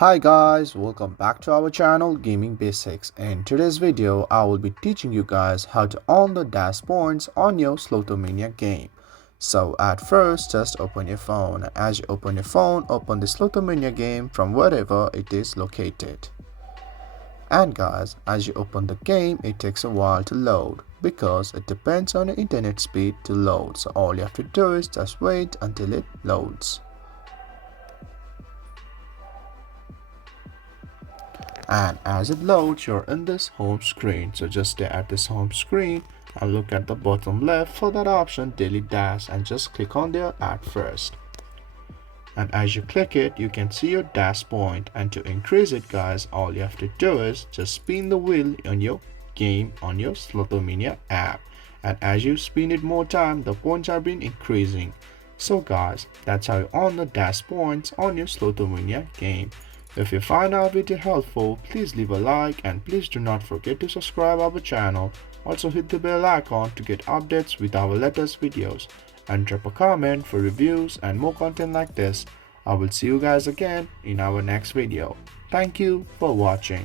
Hi guys, welcome back to our channel Gaming Basics. In today's video, I will be teaching you guys how to earn the dash points on your Slotomania game. So at first, just open your phone. As you open your phone, open the Slotomania game from wherever it is located. And guys, as you open the game, it takes a while to load because it depends on your internet speed to load. So all you have to do is just wait until it loads. And as it loads, you're in this home screen. So just stay at this home screen and look at the bottom left for that option Daily Dash and just click on there at first. And as you click it, you can see your dash point, and to increase it guys, all you have to do is just spin the wheel on your game on your Slotomania app, and as you spin it more time, the points are been increasing. So guys, that's how you earn the dash points on your Slotomania game. If you find our video helpful, please leave a like and please do not forget to subscribe our channel. Also hit the bell icon to get updates with our latest videos, and drop a comment for reviews and more content like this. I will see you guys again in our next video. Thank you for watching.